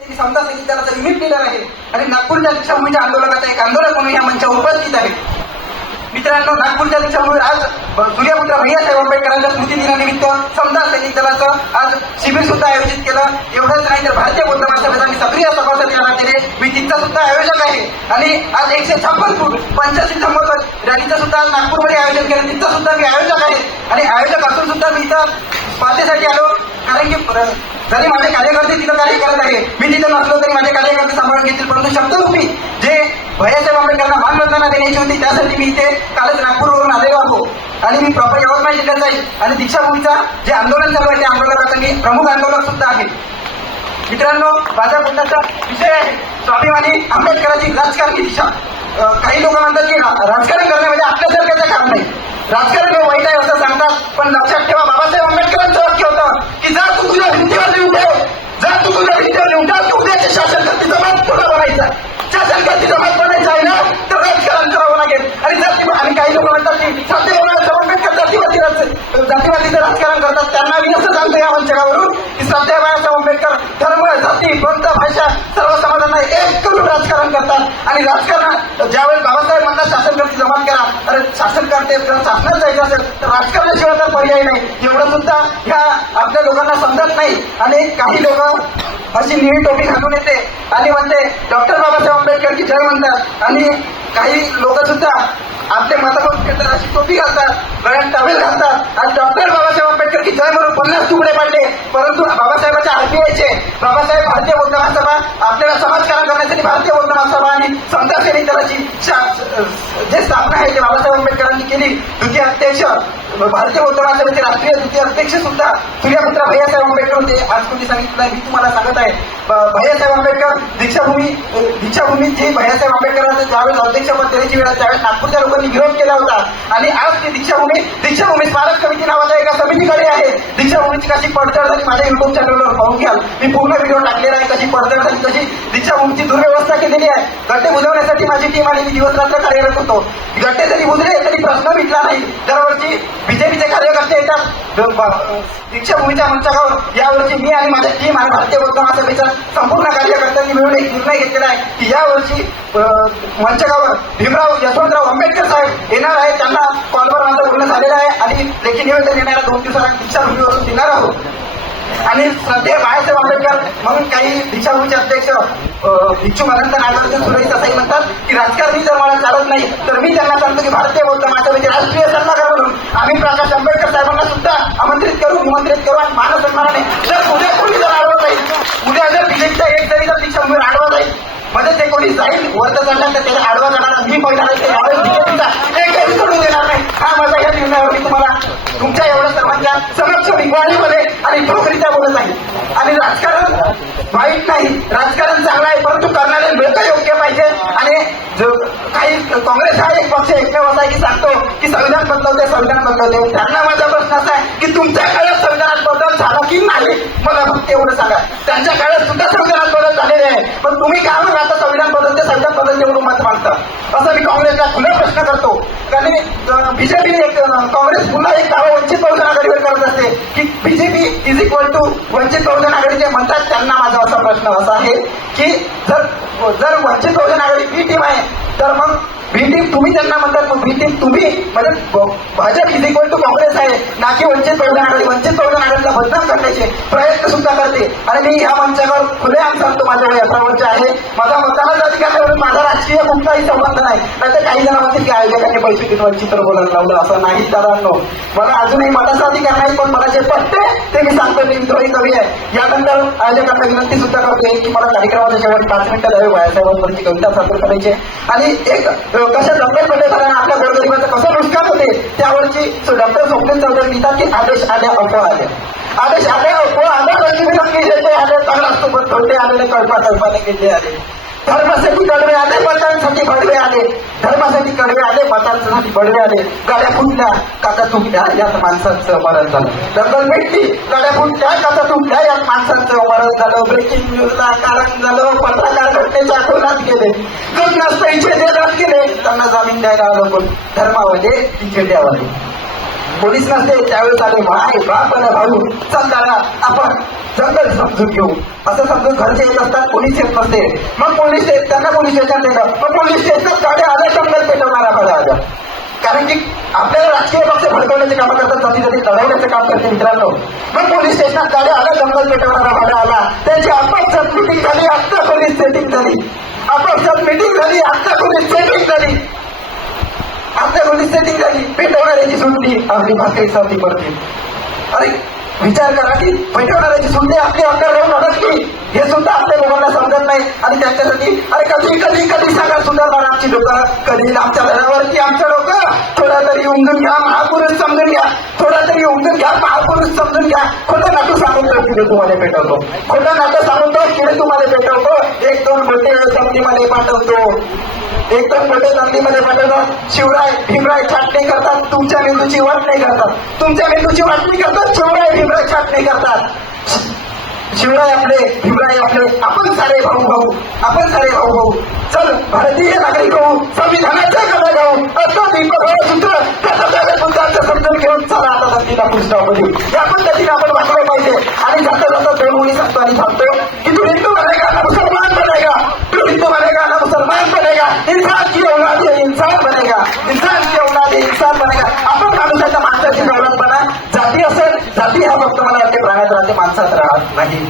समजा त्याचा unit leader आहे आणि नागपूरच्या दीक्षाभूमीच्या आंदोलनाचा एक आंदोलक म्हणून या मंचावर उपस्थित आहे. मित्रांनो, नागपूरच्या दीक्षाभूमीवर आज सूर्यपुत्र भैयासाहेब आंबेडकरांच्या स्मृती दिनानिमित्त समजा सैनिक दलाचं आज शिबिर सुद्धा आयोजित केलं. एवढंच नाही तर भारतीय बौद्ध महासभेचा सक्रिय सभासद या नात्याने मी तिचा सुद्धा आयोजक आहे आणि आज 156 फूट 85 धम्मपद रॅलीचं सुद्धा आज नागपूरमध्ये आयोजन केलं. तिचा सुद्धा मी आयोजक आहे आणि आयोजक असून सुद्धा मी इथं स्पर्धेसाठी आलो, कारण की जरी माझे कार्यकर्ते तिथं कार्य करत आहे, मी तिथं नसलो तरी माझे कार्यकर्ते सांभाळून घेतील, परंतु शब्दरूपी जे भैयासाहेब आंबेडकरांना मानवंदना देण्याची होती त्यासाठी मी इथे कालच नागपूरवरून आलेलो आहो आणि मी प्रॉपर यवतमाळ जिल्ह्याचा आहे आणि दीक्षाभूमीचा जे आंदोलन चालू आहे त्या आंदोलनाचा मी प्रमुख आंदोलक सुद्धा आहे. मित्रांनो, माझ्या बोलण्याचा विषय आहे स्वाभिमानी आंबेडकरांची राजकारणी दिशा. काही लोक म्हणतात की राजकारण करणे म्हणजे आपल्यासारख्याचं काम नाही, राजकारण हे वाईट आहे असं सांगतात, पण लक्षात ठेवा बाबासाहेब आंबेडकरांचं वाक्य होतं की जर तू तुझ्या भिंतीवर लिहून ठेव, जर तू तुझ्या भिंतीवर लिहून ठेव की उद्याच्या शासनकर्ती जमात पुढे बनायचा, शासनकर्ती जमात बनायचं आहे ना तर राजकारण करावं लागेल. आणि जर आणि काही लोक म्हणतात की साहेब आंबेडकर जातीवादीचं राजकारण करतात, त्यांना मी असं सांगतो या मंचावरून की साहेब आंबेडकर धर्म, जाती, पंथ, भाषा सर्व समाजांना एक करून राजकारण करतात आणि राजकारण ज्यावेळेस बाबासाहेब म्हणतात शासनकर्ती जमात करा, अरे शासनकर्ते शासनात जायचं असेल तर राजकारणाशिवाय तर पर्याय नाही, एवढं सुद्धा ह्या आपल्या लोकांना समजत नाही. आणि काही लोक अशी निळी टोपी घालून येते आणि म्हणते डॉक्टर बाबासाहेब आंबेडकर की जय म्हणतात आणि काही लोक सुद्धा आपले मतदान क्षेत्रात अशी टोपी घालतात, गळ्यात टॉवेल घालतात आणि डॉक्टर बाबासाहेब आंबेडकर की जय म्हणून 50 तुकडे पाडले, परंतु बाबासाहेबांच्या आरपीआयचे बाबासाहेब भारतीय बौद्ध महासभा आपल्याला समाजकारण करण्यासाठी भारतीय बौद्ध महासभा आणि समता सैनिक दलाची जे स्थापना आहे ते बाबासाहेब आंबेडकरांनी केली. द्वितीय अध्यक्ष भारतीय बौद्ध महासभेचे राष्ट्रीय द्वितीय अध्यक्ष सुद्धा सूर्यपुत्र भैयासाहेब आंबेडकर होते. आज कोणी सांगितलं मी तुम्हाला सांगत आहे, भैयासाहेब आंबेडकर दीक्षाभूमी जी भैयासाहेब आंबेडकरांचं ज्यावेळेस अध्यक्षपद देण्याची वेळ त्यावेळेस नागपूरच्या लोकांनी विरोध केला होता आणि आज ती दीक्षाभूमी स्मारक समिती नावाच्या एका समितीकडे आहे. दीक्षाभूमीची कशी पडझड झाली माझ्या युट्यूब चॅनलवर पाहून घ्याल, मी पूर्ण व्हिडिओ टाकलेला आहे, कशी पडझड झाली, कशी दीक्षाभूमीची दुर्व्यवस्था केलेली आहे. गड्डे बुजवण्यासाठी माझी टीम आणि मी दिवस रात्र कार्यरत होतो. गड्डे जरी बुजले तरी प्रश्न मिटला नाही. दरवर्षी बीजेपीचे कार्यकर्ते येतात दीक्षाभूमीच्या मंचावर, यावर्षी मी आणि माझ्या टीम आणि भारतीय बौद्ध महासभेच्या संपूर्ण कार्यकर्त्यांनी मिळून एक निर्णय घेतलेला आहे की यावर्षी मंचकावर भीमराव यशवंतराव आंबेडकर साहेब येणार आहे. त्यांना कॉलवर माझं बोलणं झालेलं आहे आणि लेखी निवेदन येणाऱ्या 2 दिवसाला दीक्षाभूमीवरून देणार आहोत. आणि सध्या बाळासाहेब आंबेडकर म्हणून काही दीक्षाभूमीचे अध्यक्ष भिक्षू अनंत नागराजन सुरेश असंही म्हणतात की राजकारणी जर मला चालत नाही तर मी त्यांना सांगतो की भारतीय बौद्ध महासभेचे राष्ट्रीय सल्लागार म्हणून आम्ही प्रकाश आंबेडकर साहेबांना सुद्धा आमंत्रित करू, निमंत्रित करू आणि मानसन्मानाने जर उद्या कोणी जर आडवत जाईल, उद्या जर बीजेपीचा एक जरी जर दीक्षाभूमीवर आडवा जाईल, मध्ये ते कोणी जाईल वर्ध जाणार तर त्याला आडवा जाणार मी पहिला एकही सोडून देणार नाही. हा माझा या निर्णयावर मी तुम्हाला तुमच्या एवढ्या सर्वांच्या समक्ष विद्वानीमध्ये आणि ठोकरीच्या बोलत आहे. आणि राजकारण वाईट नाही, राजकारण चांगलं आहे, परंतु करणारे लोक योग्य पाहिजे. आणि काही काँग्रेस हा एक पक्ष एकमेव असा आहे की सांगतो की संविधान बदलवते. त्यांना माझा प्रश्न असा आहे की तुमच्या काळात संविधानात बदल झाला की नाही, मला फक्त एवढं सांगा. त्यांच्या काळात सुद्धा संविधानात बदल झालेले आहे, पण तुम्ही काय म्हणून आता संविधान बदलते म्हणून मत मागता असं मी काँग्रेसला खुला प्रश्न करतो. कारण बीजेपी काँग्रेस पुन्हा एक दावा वंचित बहुजन आघाडीवर करत असते की BJP is equal to Vanchit Bahujan आघाडी जे म्हणतात. त्यांना माझा असा प्रश्न असा आहे की जर वंचित बहुजन आघाडी बी टीम आहे तर मग बी टीम तुम्ही त्यांना म्हणतात, मग बी टीम तुम्ही म्हणजे Bhajap is equal to Congress आहे ना की वंचित बहुजन आघाडी. वंचित बहुजन आघाडीला बदनाम करण्याचे प्रयत्न सुद्धा करते आणि मी ह्या मंचावर खुलेआम सांगतो माझ्या 18 वर्ष आहे, माझा मतदानाचा अधिकार म्हणून माझा राजकीय कुठलाही संबंध नाही. नाहीतर काही जण म्हणतील की आयोजकांनी पैसे देऊन वंचित बोलायला लावलं, असं नाही दादांनो. मला अजूनही मताचा अधिकार नाही, पण मला जे पटते ते मी सांगतो, मी विद्रोही कवी आहे. यानंतर आयोजकांना विनंती सुद्धा करते की मला कार्यक्रमाच्या शेवट 5 मिनिटं द्यावे बाळासाहेबांवरची कविता सादर करायची आणि एक कसं डॉक्टर पटेलांना आपल्या गोरगरिबाचं कसं नुकसान होते त्यावरची डॉक्टर स्वप्नील चौधरी लिहितात की आदेश आल्या अफवा आल्या, आदेश आल्या अफवा आल्या चांगला असतो, पण थोडे आलेले कल्पाने गेले आले. धर्मासाठी कडवे आले, मतांसाठी बडवे आले, धर्मासाठी कडवे आले, मतांसाठी बडवे आले. गाड्या फुटल्या काका तुटल्या यात माणसांचं मरण झालं. दंगल भेटली, गाड्या फुटल्या काका तुटल्या यात माणसांचं मरण झालं. ब्रेकिंग न्यूजला कारण झालं, पत्रकार घटनेच्या आठवणात गेले, घटनास्थळीचे जे रथ गेले त्यांना जामीन द्यायला आलं, पण धर्मामध्ये तिचे द्यावं. पोलीस नसते त्यावेळेस आले भाई बाप आणि भाऊ चल दादा आपण जंगल समजून घेऊ असं समजून घरचे येत असतात. पोलीस येत नसते. मग पोलीस त्यांना पोलीस स्टेशन दिलं. मग पोलीस स्टेशन गाड्या आल्या जंगल पेटवणारा भाड्या आल्या. कारण की आपल्याला राजकीय पक्ष भडकवण्याचे काम करतात, जाती लढवण्याचं काम करते मित्रांनो. मग पोलीस स्टेशनात गाड्या आल्या जंगल पेटवणारा भाड्या आला. त्यांची आपापसात मिटिंग झाली. आत्ता पोलीस सेटिंग झाली. आपापसात मिटिंग झाली. आत्ता पोलीस सेटिंग झाली. आपल्या पोलीस सेटिंग झाली. पेटवणाऱ्याची सुटली आपली भाकरी सावली पडते. अरे विचार करा की पेटवणाऱ्याची सुटली आपली हक्का राहून अडकली. हे सुद्धा आपल्या लोकांना समजत नाही. आणि त्यांच्यासाठी अरे कधी कधी कधी सांगा सुधारणार आमची लोकं. कधी आमच्या घरावरती आमच्या लोकं थोडा तरी उमजून घ्या, महापुरुष समजून घ्या. थोडा तरी उमजून घ्या, महापुरुष समजून घ्या. खोटं नाटक सांगून तर किडे तुम्हाला पेटवतो. खोटं नाटक सांगून तो किडे तुम्हाला पेटवतो. एक दोन मोठे जमिनीमध्ये पाठवतो. एक दोन मोठे जमिनीमध्ये पाठवतात. शिवराय भीमराय छाटणी करतात. तुमच्या मेंदूची वाटणी करतात. तुमच्या मेंदूची वाटणी करतात. शिवराय भीमराय छाटणी करतात. शिवराय आपले भीमराय आपले. आपण सारे भाऊ भाऊ. आपण सारे भाऊ भाऊ. चल भारतीय नागरिक होऊ. संविधानाच्या कथा गाऊ. असं सूत्र त्याचं समजून घेऊन चला आता धरतीला पुस्तकामध्ये या पद्धतीने आपण वाचलं पाहिजे. आणि जाता जाता दोन मुली सांगतो आणि सांगतो की तू हिंदू बनेगा ना मुसलमान बनेगा. तू हिंदू बनेगा ना मुसलमान बनेगा. इंसान की औलाद है इंसान बनेगा. इंसान की औलाद है इंसान बनेगा. आपण माणसाच्या माणसाची औलाद बना. जाती असेल जाती हा फक्त मला वाटते प्राण्यात राहते, माणसात राहत नाही.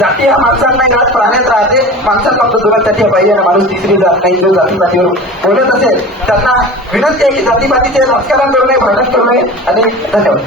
जाती हा माणसात नाही राहत, प्राण्यात राहते. माणसात फक्त दुरासाठी पाहिजे आणि माणूस तिसरी जात नाही. जो जातीपातीवर बोलत असेल त्यांना विनंती आहे की जातीपातीचे राजकारण करू नये, भांडण करू नये. आणि धन्यवाद.